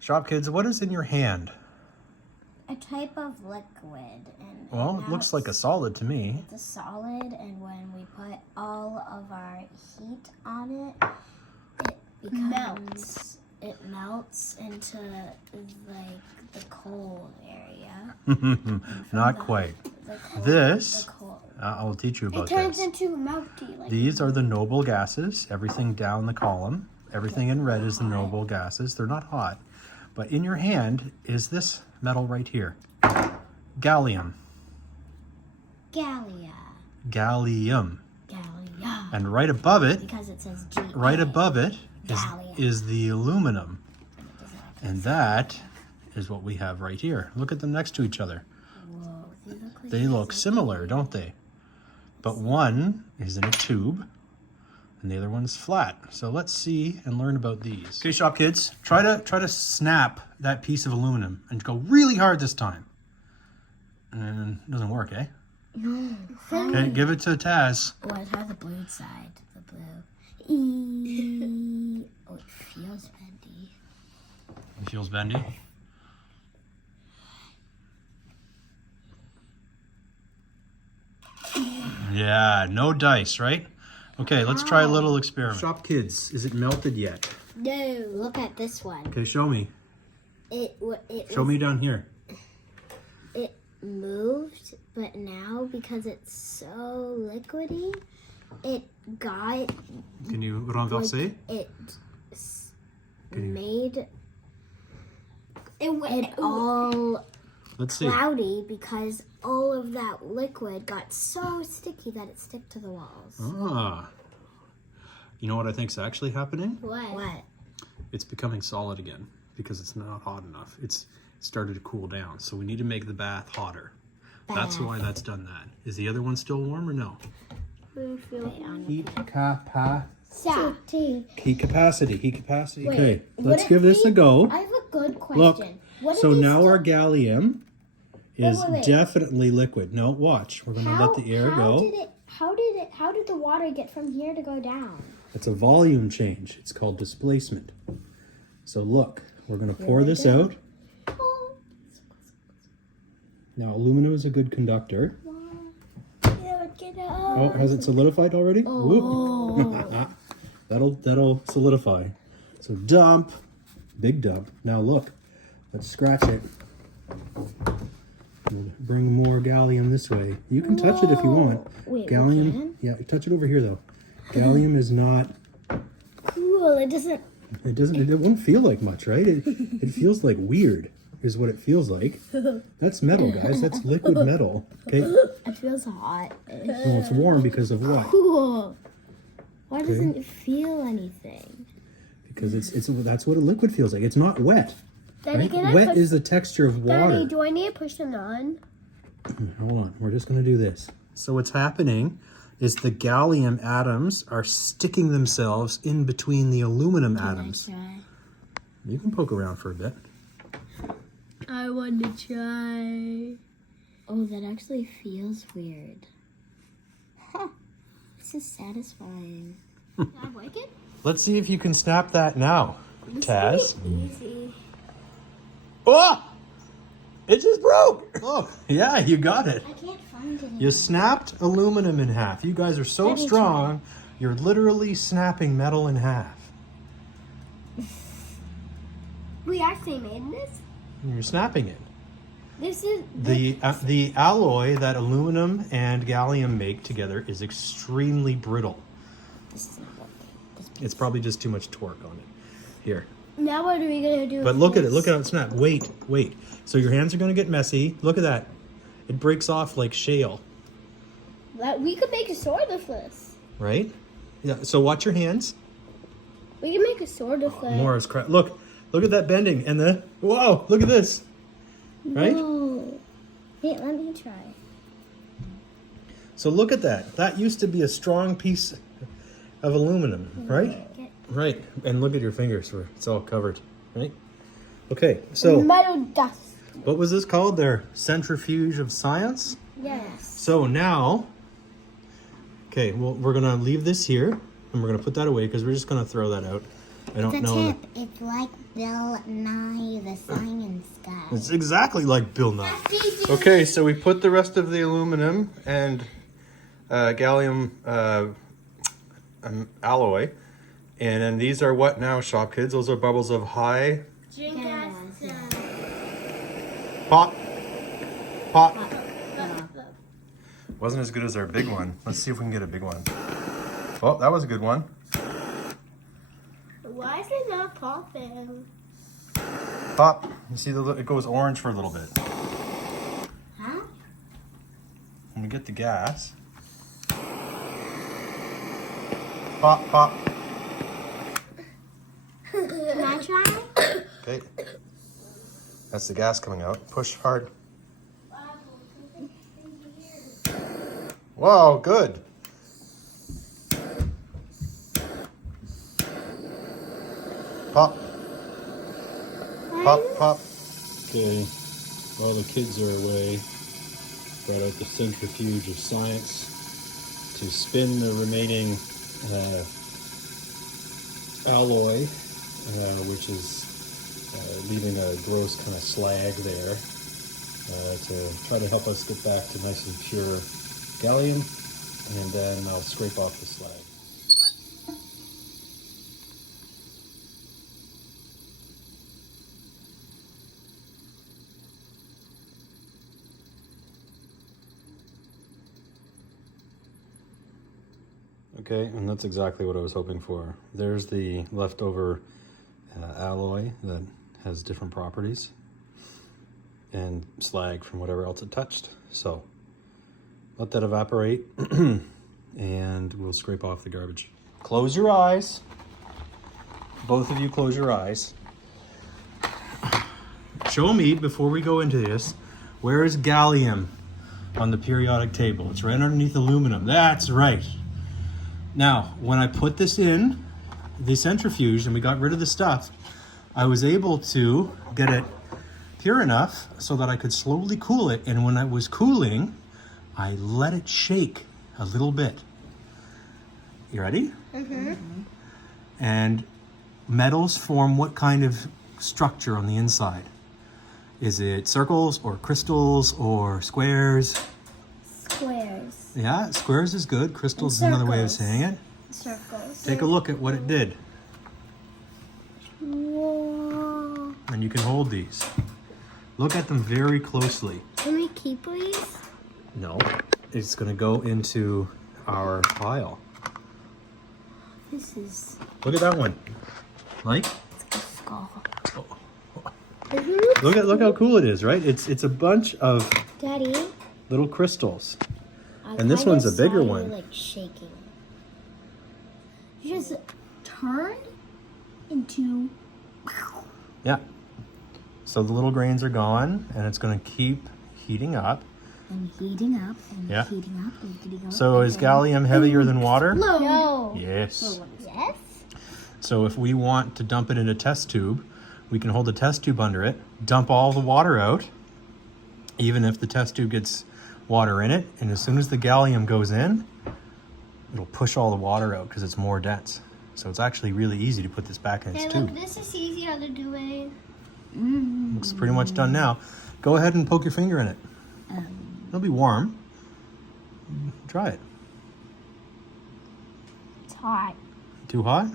Shop Kids, what is in your hand? A type of liquid. And Well, it looks like a solid to me. It's a solid, and when we put all of our heat on it, it becomes... It melts into, like, the cold area. Not quite. This, I'll teach you about this. It turns into melty. Like These are the noble gases. Everything down the column. Everything in red is the noble gases. They're not hot. But in your hand is this metal right here. Gallium. Gallia. Gallium. Gallia. And right above it, Because it says G. right above it Gallium. is the aluminum. And that is what we have right here. Look at them next to each other. Whoa, They look similar, don't they? But one is in a tube and the other one's flat. So let's see and learn about these. Okay, Shop Kids, try to snap that piece of aluminum and go really hard this time. And it doesn't work, eh? No. Okay, give it to Taz. Oh, it has the blue side. The blue. Oh, it feels bendy. It feels bendy. Yeah, no dice, right? Okay, let's try a little experiment. Shop Kids, is it melted yet? No, look at this one. Okay, show me. Show me down here. It moved, but now because it's so liquidy, it got. Can you renverser? It Can you- made it all Let's see. cloudy because all of that liquid got so sticky that it stuck to the walls. Ah. You know what I think's actually happening? What? It's becoming solid again because it's not hot enough. It's started to cool down. So we need to make the bath hotter. That's why that's done that. Is the other one still warm or no? Heat capacity. Heat capacity. Heat capacity. Wait, Okay, would let's it give this a be- go. I have a good question. Look, What so if it's now still- our gallium is wait. definitely liquid. No, watch. We're going to let the air go. How did the water get from here to go down? It's a volume change. It's called displacement. So look, we're going to pour this out. Now, aluminum is a good conductor. Get Oh, has it solidified already? Whoop. That'll solidify. So dump, big dump. Now look, let's scratch it. And bring more gallium this way. You can touch it if you want. Wait, we Gallium, can? yeah, touch it over here though. Gallium is not. Cool. It doesn't. It won't feel like much, right? It feels like weird, is what it feels like. That's metal, guys. That's liquid metal. Okay. It feels hot. Well, it's warm because of what? Cool. Why doesn't it feel anything? Because that's what a liquid feels like. It's not wet. Daddy, Right? Wet is the texture of water. Daddy, do I need to push them on? Hold on. We're just going to do this. So what's happening is the gallium atoms are sticking themselves in between the aluminum atoms. You can poke around for a bit. I want to try. Oh, that actually feels weird. Huh. This is satisfying. Can I break it? Let's see if you can snap that now, Taz. Easy. Oh! It just broke! Oh, yeah, you got it. I can't find it. You snapped aluminum in half. You guys are so Let me strong, you're literally snapping metal in half. We actually made this? You're snapping it. This is... The alloy that aluminum and gallium make together is extremely brittle. This is not working. It's probably just too much torque on it. Here. Now what are we going to do? But look at it. Look at how it snapped. Wait. So your hands are going to get messy. Look at that. It breaks off like shale. We could make a sword of this. Right? Yeah. So watch your hands. We can make a sword of this. More is crap. Look at that bending and the... Whoa, look at this. Right? No. Wait, let me try. So look at that. That used to be a strong piece of aluminum, right? Right. And look at your fingers. It's all covered, right? Okay, so Metal dust. what was this called? Their centrifuge of science? Yes. So now, okay, well, we're going to leave this here and we're going to put that away because we're just going to throw that out. I don't The know. tip. It's like Bill Nye the Science Guy. It's exactly like Bill Nye. Okay, so we put the rest of the aluminum and gallium alloy. And then these are what now, Shop Kids? Those are bubbles of high... Drink Pop. Pop. Wasn't as good as our big one. Let's see if we can get a big one. Oh, that was a good one. Why is it not popping? Pop. You see, it goes orange for a little bit. Huh? When we get the gas. Pop, pop. Can I try? Okay. That's the gas coming out. Push hard. Whoa, good. Pop. Pop, pop. Okay, while the kids are away, brought out the centrifuge of science to spin the remaining alloy, which is leaving a gross kind of slag there, to try to help us get back to nice and pure gallium, and then I'll scrape off the slag. Okay, and that's exactly what I was hoping for. There's the leftover alloy that has different properties, and slag from whatever else it touched. So let that evaporate and we'll scrape off the garbage. Close your eyes. Both of you close your eyes. Show me, before we go into this, where is gallium on the periodic table? It's right underneath aluminum. That's right. Now, when I put this in the centrifuge and we got rid of the stuff, I was able to get it pure enough so that I could slowly cool it. And when it was cooling, I let it shake a little bit. You ready? Mm-hmm. And metals form what kind of structure on the inside? Is it circles or crystals or squares? Squares. Yeah, squares is good. Crystals is another way of saying it. Circles. Take a look at what it did. Whoa. And you can hold these. Look at them very closely. Can we keep these? No, it's going to go into our pile. This is Look at that one. Like? a skull. Look how cool it is, right? It's a bunch of Daddy. little crystals. I And this kinda one's a bigger saw you, one. like shaking. You just turn into. Yeah. So the little grains are gone, and it's going to keep heating up. And heating up and Yeah. heating up and heating up. So is gallium heavier than water? No. Yes. Yes. So if we want to dump it in a test tube, we can hold a test tube under it, dump all the water out, even if the test tube gets water in it, and as soon as the gallium goes in, it'll push all the water out because it's more dense. So it's actually really easy to put this back in its tube. This is easier to do it. Looks pretty much done now. Go ahead and poke your finger in it. It'll be warm. Try it. It's hot. Too hot?